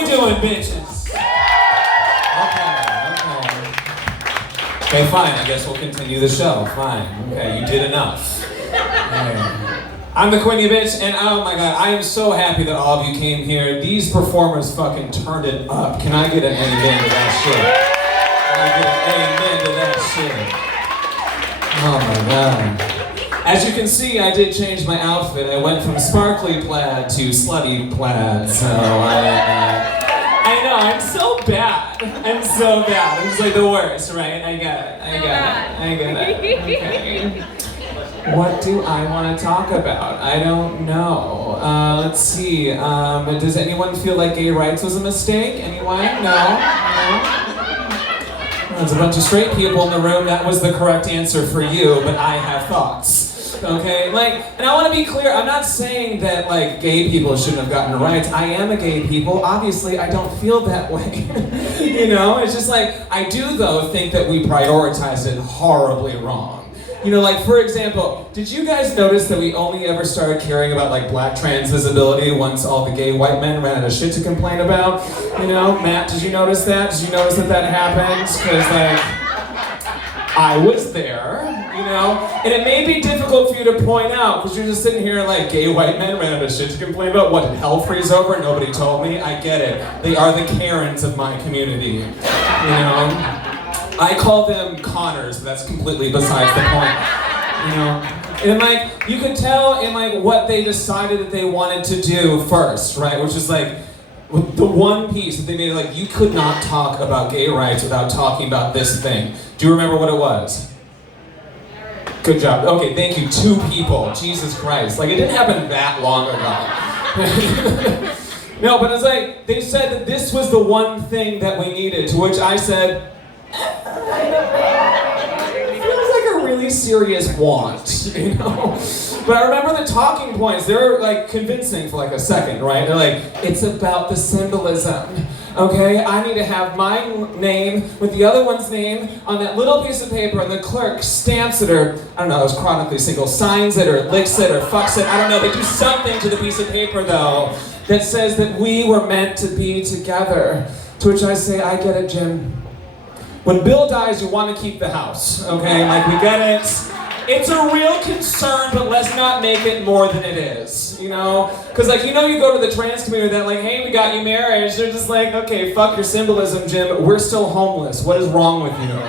we doing, bitches? Okay, fine, I guess we'll continue the show. Fine. Okay, you did enough. Okay. I'm the Queeny bitch, and oh my god, I am so happy that all of you came here. These performers fucking turned it up. Can I get an amen to that shit? Can I get an amen to that shit? Oh my god. As you can see, I did change my outfit. I went from sparkly plaid to slutty plaid, so I know, I'm so bad. I'm so bad. I'm just like the worst, right? I get it. Okay. What do I want to talk about? I don't know. Let's see. Does anyone feel like gay rights was a mistake? Anyone? No? There's a bunch of straight people in the room. That was the correct answer for you, but I have thoughts. Okay? And I want to be clear, I'm not saying that, gay people shouldn't have gotten rights. I am a gay people. Obviously, I don't feel that way. It's just I do, though, think that we prioritize it horribly wrong. For example, did you guys notice that we only ever started caring about, black trans visibility once all the gay white men ran out of shit to complain about? Matt, did you notice that? Did you notice that happened? Because, I was there, and it may be difficult for you to point out, because you're just sitting here gay white men ran out of shit to complain about. What, did hell freeze over? Nobody told me. I get it. They are the Karens of my community, I call them Connors, but that's completely besides the point, And you could tell in what they decided that they wanted to do first, right? Which is the one piece that they made you could not talk about gay rights without talking about this thing. Do you remember what it was? Good job. Okay, thank you. 2 people. Jesus Christ. It didn't happen that long ago. No, but it's they said that this was the one thing that we needed, to which I said, it feels like a really serious want, But I remember the talking points, they were convincing for a second, right? They're it's about the symbolism, okay? I need to have my name with the other one's name on that little piece of paper, and the clerk stamps it, or, I don't know, it was chronically single, signs it, or licks it, or fucks it, I don't know. They do something to the piece of paper, though, that says that we were meant to be together. To which I say, I get it, Jim. When Bill dies, you want to keep the house, okay? We get it. It's a real concern, but let's not make it more than it is, Because, you go to the trans community that, hey, we got you marriage. They're just okay, fuck your symbolism, Jim. We're still homeless. What is wrong with you?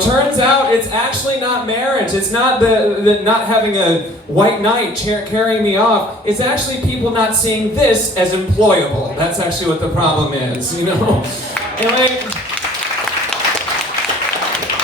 Turns out it's actually not marriage. It's not the not having a white knight carrying me off. It's actually people not seeing this as employable. That's actually what the problem is, And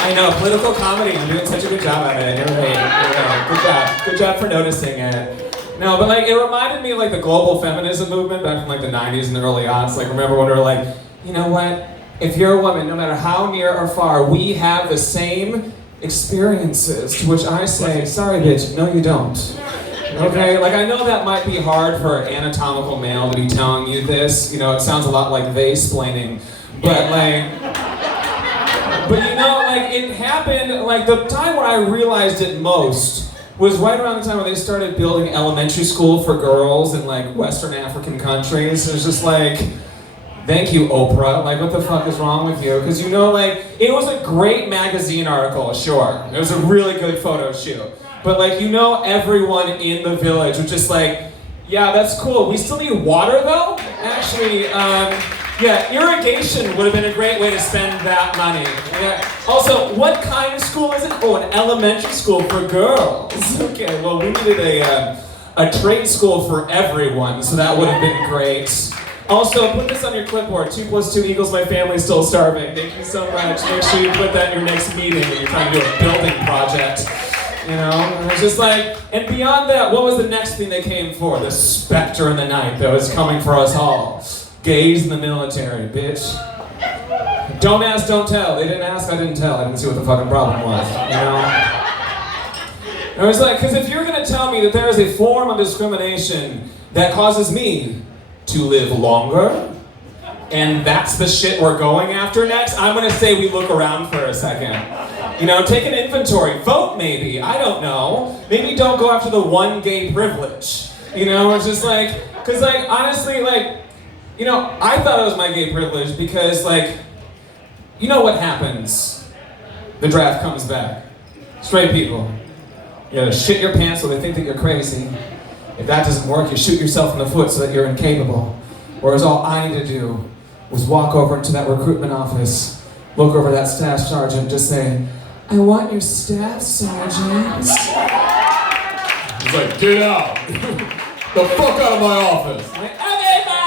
I know, political comedy, I'm doing such a good job at it. You're right. Good job for noticing it. No, but it reminded me of the global feminism movement back from the 90s and the early aughts. Remember when we were you know what? If you're a woman, no matter how near or far, we have the same experiences. To which I say, sorry bitch, no you don't. Okay, I know that might be hard for an anatomical male to be telling you this. It sounds a lot like they-splaining. But it happened, the time where I realized it most was right around the time where they started building elementary school for girls in Western African countries. It was just thank you, Oprah. What the fuck is wrong with you? Because it was a great magazine article, sure. It was a really good photo shoot. But everyone in the village was just yeah, that's cool. We still need water though? Actually, yeah, irrigation would have been a great way to spend that money. Yeah. Also, what kind of school is it? Oh, an elementary school for girls. Okay, well, we needed a trade school for everyone, so that would have been great. Also, put this on your clipboard. 2 + 2 equals my family's still starving. Thank you so much. Make sure you put that in your next meeting when you're trying to do a building project. And it's just and beyond that, what was the next thing they came for? The specter in the night that was coming for us all. Gays in the military, bitch. Don't ask, don't tell. They didn't ask, I didn't tell. I didn't see what the fucking problem was, I was because if you're gonna tell me that there is a form of discrimination that causes me to live longer, and that's the shit we're going after next, I'm gonna say we look around for a second. Take an inventory. Vote maybe. I don't know. Maybe don't go after the one gay privilege. It's just because honestly, You know, I thought it was my gay privilege because, like, you know what happens? The draft comes back. Straight people. You gotta shit your pants so they think that you're crazy. If that doesn't work, you shoot yourself in the foot so that you're incapable. Whereas all I need to do was walk over into that recruitment office, look over that staff sergeant, just say, "I want your staff sergeant." He's like, "Get out! The fuck out of my office!" I'm like, "Okay, bye."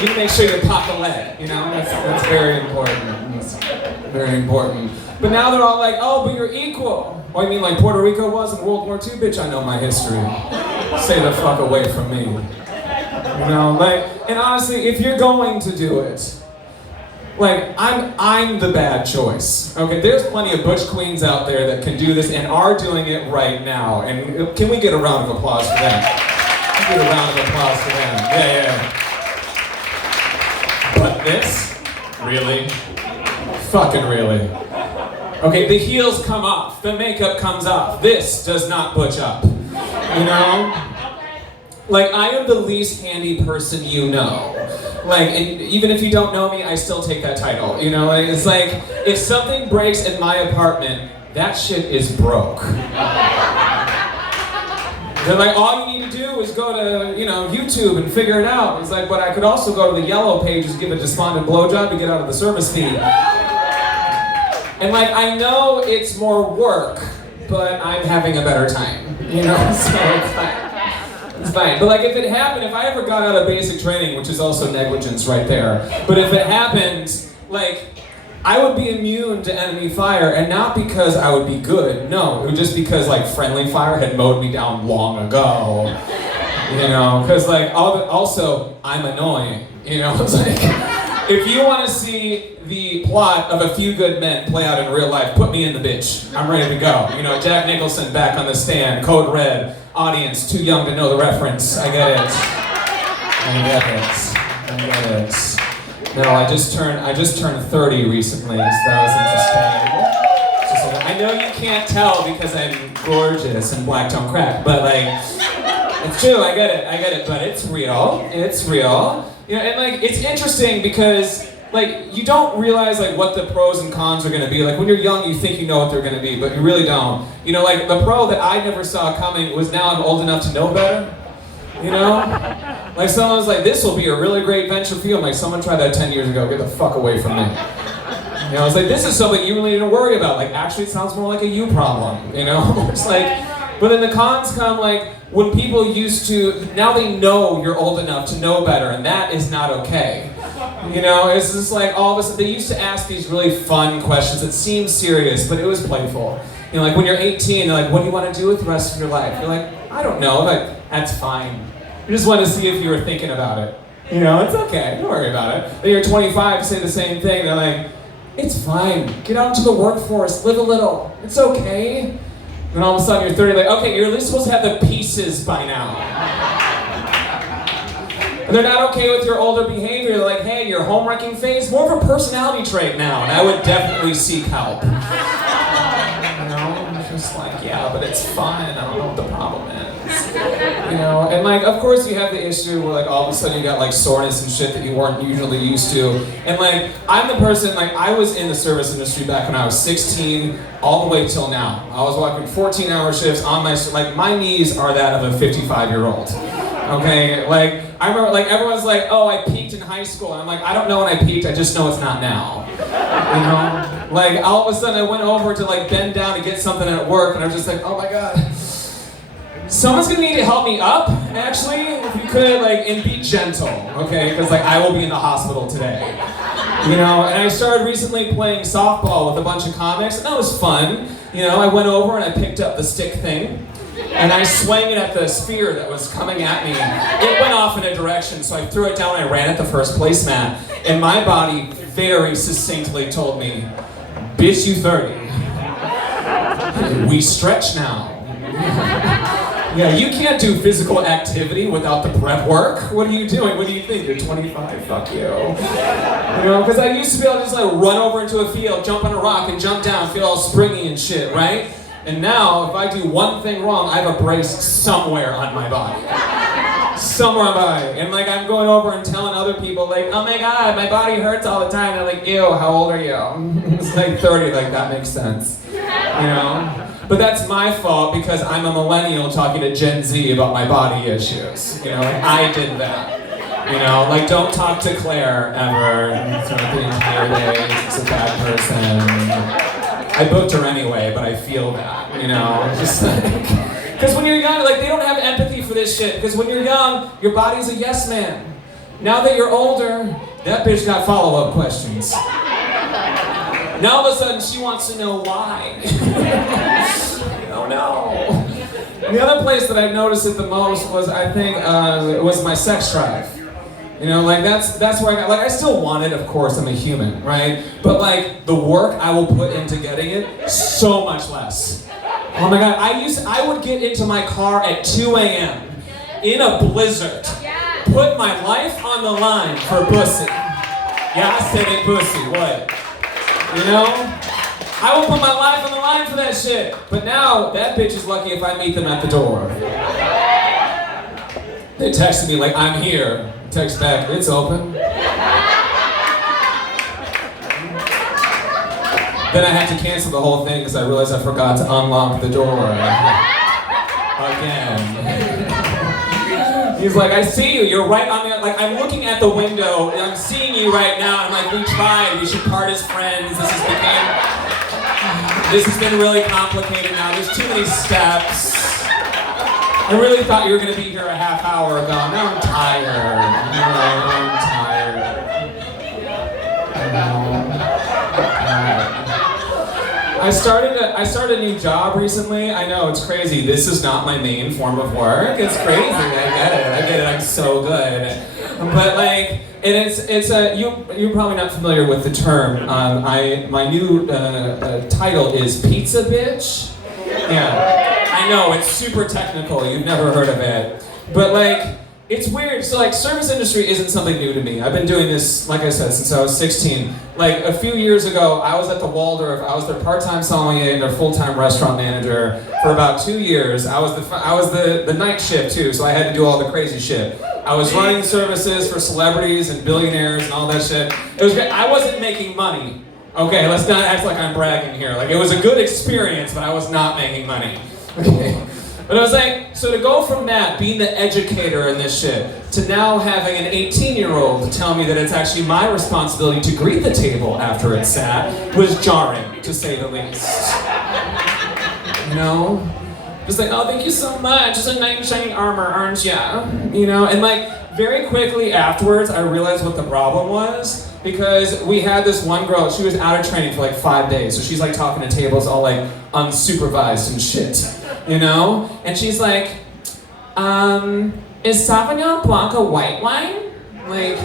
You need to make sure you pop the leg, you know? That's very important. That's very important. But now they're all like, "Oh, but you're equal." Well, I mean, like Puerto Rico was in World War II? Bitch, I know my history. Stay the fuck away from me. You know, like, and honestly, if you're going to do it, like, I'm the bad choice. Okay, there's plenty of butch queens out there that can do this and are doing it right now. And can we get a round of applause for them? Get a round of applause for them. Yeah. But this, really, fucking really. Okay, the heels come off, the makeup comes off. This does not butch up. You know? Like, I am the least handy person you know. Like, and even if you don't know me, I still take that title. You know, like, it's like, if something breaks in my apartment, that shit is broke. They're like, all you need to do is go to, you know, YouTube and figure it out. It's like, but I could also go to the yellow pages, give a despondent blowjob to get out of the service fee. And like, I know it's more work, but I'm having a better time. You know, so it's fine. It's fine. But like, if it happened, if I ever got out of basic training, which is also negligence right there, but if it happened, like, I would be immune to enemy fire, and not because I would be good, no, it was just because like friendly fire had mowed me down long ago. You know, because like, also, I'm annoying. You know, it's like, if you want to see the plot of A Few Good Men play out in real life, put me in the bitch. I'm ready to go. You know, Jack Nicholson back on the stand, Code Red, audience too young to know the reference. I get it. I get it. No, I just turned 30 recently, so that was interesting. I know you can't tell because I'm gorgeous and black don't crack, but like, it's true, I get it, but it's real. You know, and like, it's interesting because like, you don't realize like what the pros and cons are gonna be. Like when you're young, you think you know what they're gonna be, but you really don't. You know, like the pro that I never saw coming was now I'm old enough to know better. You know? Like someone was like, this will be a really great venture field. Like someone tried that 10 years ago, get the fuck away from me. You know, it's like, this is something you really need to worry about. Like actually it sounds more like a you problem, you know? It's like, but then the cons come like, when people used to, now they know you're old enough to know better, and that is not okay. You know, it's just like all of a sudden, they used to ask these really fun questions that seemed serious, but it was playful. You know, like when you're 18, they're like, what do you want to do with the rest of your life? You're like, I don't know, like, that's fine. I just want to see if you were thinking about it. You know, it's okay, don't worry about it. Then you're 25, say the same thing, they're like, it's fine, get out into the workforce, live a little, it's okay. And all of a sudden you're 30, like, okay, you're at least supposed to have the pieces by now. And they're not okay with your older behavior. They're like, hey, your home-wrecking phase, more of a personality trait now, and I would definitely seek help. You know, I'm just like, yeah, but it's fine, I don't know what the problem is. You know, and like, of course you have the issue where like all of a sudden you got like soreness and shit that you weren't usually used to. And like, I'm the person, like I was in the service industry back when I was 16, all the way till now. I was working 14-hour shifts on my knees are that of a 55-year-old. Okay, like, I remember, like, everyone's like, oh, I peaked in high school. And I'm like, I don't know when I peaked, I just know it's not now. You know? Like, all of a sudden I went over to, like, bend down to get something at work, and I was just like, oh my God. Someone's gonna need to help me up, actually, if you could, like, and be gentle, okay? Because, like, I will be in the hospital today. You know, and I started recently playing softball with a bunch of comics, and that was fun. You know, I went over and I picked up the stick thing, and I swung it at the sphere that was coming at me. It went off in a direction, so I threw it down and I ran at the first placemat. And my body very succinctly told me, bitch, you 30. We stretch now. Yeah, you can't do physical activity without the prep work. What are you doing? What do you think? You're 25, fuck you. You know, because I used to be able to just like run over into a field, jump on a rock and jump down, feel all springy and shit, right? And now, if I do one thing wrong, I have a brace somewhere on my body. Somewhere by. And like I'm going over and telling other people like, oh my god, my body hurts all the time. They're like, ew, how old are you? It's like 30, like that makes sense. You know? But that's my fault because I'm a millennial talking to Gen Z about my body issues. You know, like I did that. You know, like don't talk to Claire ever throughout the entire day. She's a bad person. I booked her anyway, but I feel that, you know, just like, because when you're young, like they don't have empathy for this shit. Because when you're young, your body's a yes man. Now that you're older, that bitch got follow-up questions. Now all of a sudden she wants to know why. Oh no. The other place that I noticed it the most was, I think, it was my sex drive. You know, like that's where I got, like I still want it, of course, I'm a human, right? But like the work I will put into getting it, so much less. Oh my god, I would get into my car at 2 a.m. in a blizzard, put my life on the line for pussy. Yeah, I said it, pussy, what? You know? I will put my life on the line for that shit. But now, that bitch is lucky if I meet them at the door. They texted me like, I'm here. Text back, it's open. Then I had to cancel the whole thing because I realized I forgot to unlock the door. Again. He's like, I see you, you're right on the, like I'm looking at the window and I'm seeing you right now. And I'm like, we tried, we should part as friends. This has been really complicated now. There's too many steps. I really thought you were going to be here a half hour ago. Now I'm tired. I'm tired. I started a new job recently. I know, it's crazy. This is not my main form of work. It's crazy. I get it. I'm so good. But like, you're probably not familiar with the term. My new title is Pizza Bitch. Yeah. I know, it's super technical, you've never heard of it. But like, it's weird, so like service industry isn't something new to me. I've been doing this, like I said, since I was 16. Like a few years ago, I was at the Waldorf, I was their part-time sommelier and their full-time restaurant manager for about 2 years. I was the night shift too, so I had to do all the crazy shit. I was running services for celebrities and billionaires and all that shit. It was great. I wasn't making money. Okay, let's not act like I'm bragging here. Like it was a good experience, but I was not making money. Okay, but I was like, so to go from that, being the educator in this shit, to now having an 18-year-old tell me that it's actually my responsibility to greet the table after it's sat, was jarring, to say the least. You know? Just like, oh, thank you so much, it's a knight in shining armor, aren't ya? You know, and like, very quickly afterwards, I realized what the problem was. Because we had this one girl, she was out of training for like 5 days, so she's like talking to tables all like unsupervised and shit, you know? And she's like, is Sauvignon Blanc a white wine? Like,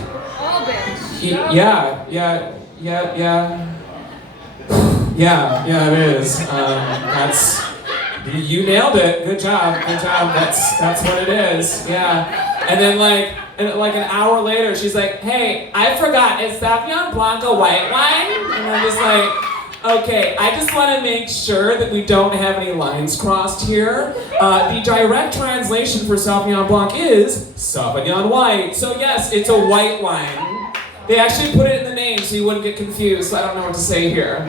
yeah, it is. You nailed it, good job, that's what it is, yeah. And then like an hour later, she's like, hey, I forgot, is Sauvignon Blanc a white wine? And I'm just like, okay, I just want to make sure that we don't have any lines crossed here. The direct translation for Sauvignon Blanc is Sauvignon White. So yes, it's a white wine. They actually put it in the name so you wouldn't get confused, so I don't know what to say here.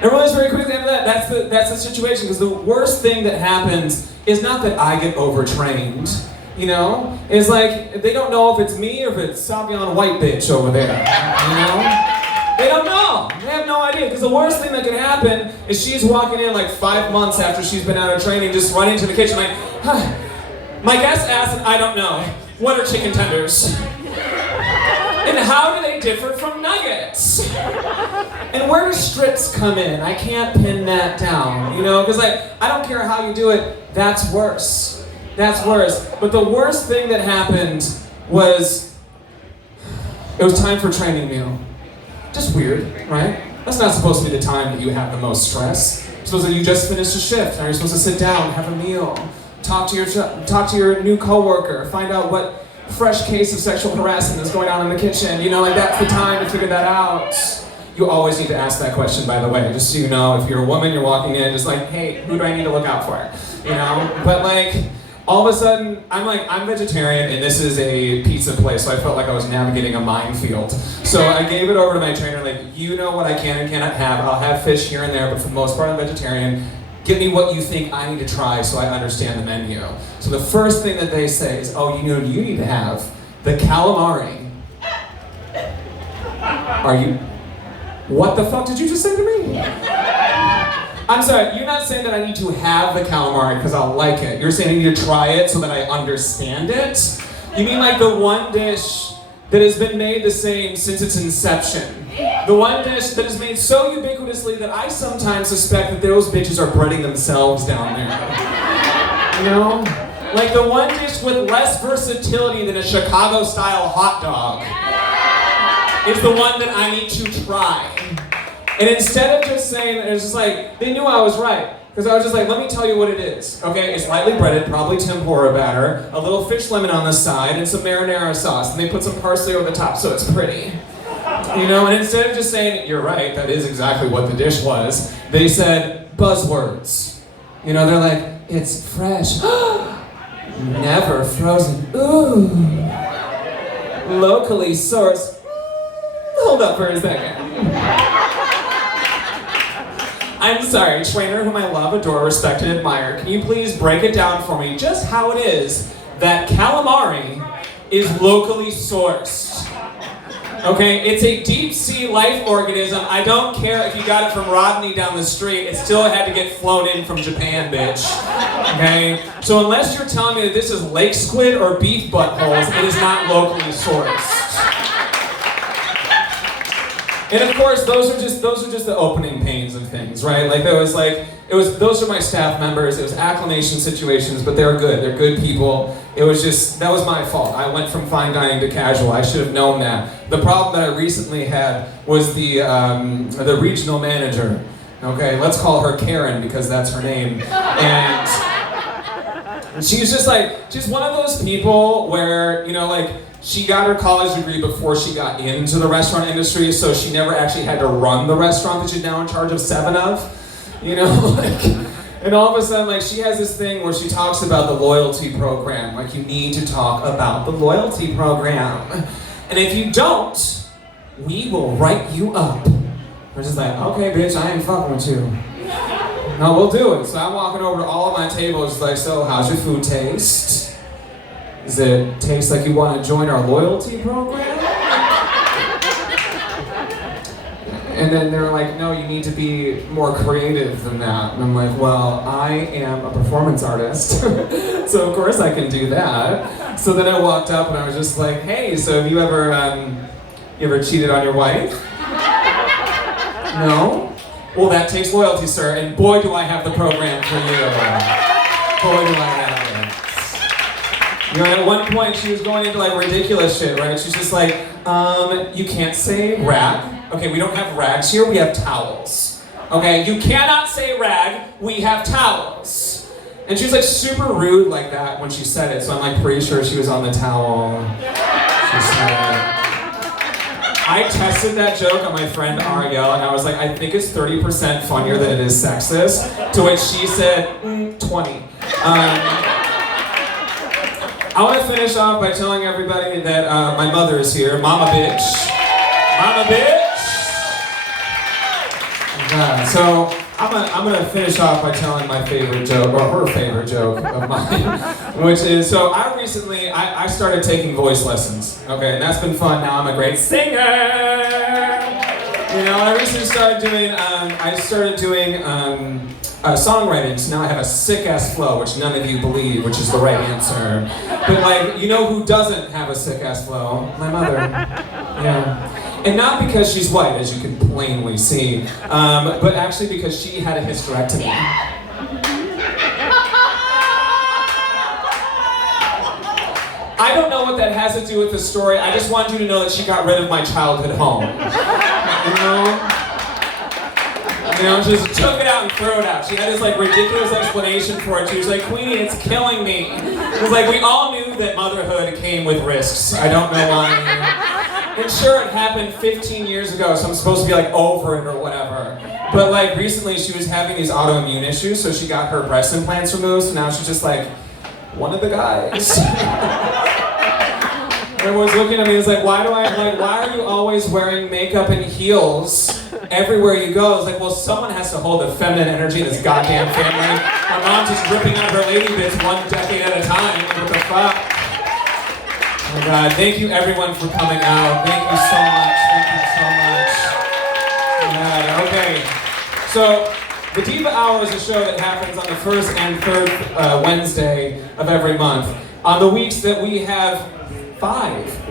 I realized very quickly after that, that's the situation, because the worst thing that happens is not that I get overtrained, you know? It's like, they don't know if it's me or if it's Sauvignon White bitch over there, you know? They don't know. They have no idea, because the worst thing that can happen is she's walking in like 5 months after she's been out of training, just running to the kitchen like, huh. My guest asked, and I don't know, what are chicken tenders? And how do they differ from nuggets? And where do strips come in? I can't pin that down, you know? Because like, I don't care how you do it, that's worse. That's worse. But the worst thing that happened was, it was time for training meal. Just weird, right? That's not supposed to be the time that you have the most stress. It's supposed to, you just finished a shift, and you're supposed to sit down, have a meal, talk to your new coworker, find out what fresh case of sexual harassment is going on in the kitchen. You know, like that's the time to figure that out. You always need to ask that question, by the way, just so you know, if you're a woman, you're walking in, just like, hey, who do I need to look out for? You know? But like, all of a sudden, I'm vegetarian and this is a pizza place, so I felt like I was navigating a minefield. So I gave it over to my trainer, like, you know what I can and cannot have. I'll have fish here and there, but for the most part I'm vegetarian. Give me what you think I need to try so I understand the menu. So the first thing that they say is, oh, you need to have the calamari. What the fuck did you just say to me? I'm sorry, you're not saying that I need to have the calamari because I'll like it. You're saying I need to try it so that I understand it? You mean like the one dish that has been made the same since its inception? The one dish that is made so ubiquitously that I sometimes suspect that those bitches are breading themselves down there. You know? Like the one dish with less versatility than a Chicago-style hot dog is the one that I need to try. And instead of just saying, it was just like, they knew I was right. Because I was just like, let me tell you what it is. Okay, it's lightly breaded, probably tempura batter, a little fish lemon on the side, and some marinara sauce. And they put some parsley over the top so it's pretty. You know, and instead of just saying, you're right, that is exactly what the dish was, they said buzzwords. You know, they're like, it's fresh. Never frozen. Ooh. Locally sourced. Hold up for a second. I'm sorry, trainer whom I love, adore, respect, and admire. Can you please break it down for me just how it is that calamari is locally sourced? Okay, it's a deep sea life organism. I don't care if you got it from Rodney down the street, it still had to get flown in from Japan, bitch. Okay? So unless you're telling me that this is lake squid or beef buttholes, it is not locally sourced. And of course, those are just the opening pains of things, right? Like those are my staff members. It was acclimation situations, but they're good. They're good people. It was just, that was my fault. I went from fine dining to casual. I should have known that. The problem that I recently had was the regional manager. Okay, let's call her Karen because that's her name. And she's just like, she's one of those people where, you know, like, she got her college degree before she got into the restaurant industry, so she never actually had to run the restaurant that she's now in charge of 7 of. You know, like, and all of a sudden, like, she has this thing where she talks about the loyalty program. Like, you need to talk about the loyalty program. And if you don't, we will write you up. We're just like, okay, bitch, I ain't fucking with you. No, we'll do it. So I'm walking over to all of my tables, like, so how's your food taste? Does it taste like you want to join our loyalty program? And then they're like, no, you need to be more creative than that. And I'm like, well, I am a performance artist, so of course I can do that. So then I walked up and I was just like, hey, so have you ever cheated on your wife? No? Well, that takes loyalty, sir, and boy do I have the program for you. Boy do I have it. You know, at one point she was going into like ridiculous shit, right? She's just like, you can't say rag. Okay, we don't have rags here, we have towels. Okay, you cannot say rag, we have towels. And she was like super rude like that when she said it, so I'm like pretty sure she was on the towel. She said, I tested that joke on my friend Ariel, and I was like, I think it's 30% funnier than it is sexist. To which she said, 20. I want to finish off by telling everybody that my mother is here. Mama bitch. Mama bitch! So I'm gonna finish off by telling my favorite joke, or her favorite joke of mine, which is, so I recently started taking voice lessons, okay, and that's been fun. Now I'm a great singer. You know, I recently started doing, songwriting, so now I have a sick-ass flow, which none of you believe, which is the right answer. But like, you know who doesn't have a sick-ass flow? My mother. Yeah. And not because she's white, as you can plainly see, but actually because she had a hysterectomy. I don't know what that has to do with the story. I just want you to know that she got rid of my childhood home. You know, she just took it out and threw it out. She had this like ridiculous explanation for it. She was like, Queeny, it's killing me. It was like, we all knew that motherhood came with risks. I don't know why. And sure, it happened 15 years ago, so I'm supposed to be like over it or whatever. But like recently she was having these autoimmune issues, so she got her breast implants removed, so now she's just like, one of the guys. Everyone's looking at me, it's like, why are you always wearing makeup and heels everywhere you go? It's like, well, someone has to hold the feminine energy in this goddamn family. My mom's just ripping out her lady bits one decade at a time. What the fuck? Oh my God, thank you everyone for coming out. Thank you so much, Yeah, okay. So, the Diva Hour is a show that happens on the first and third Wednesday of every month. On the weeks that we have 5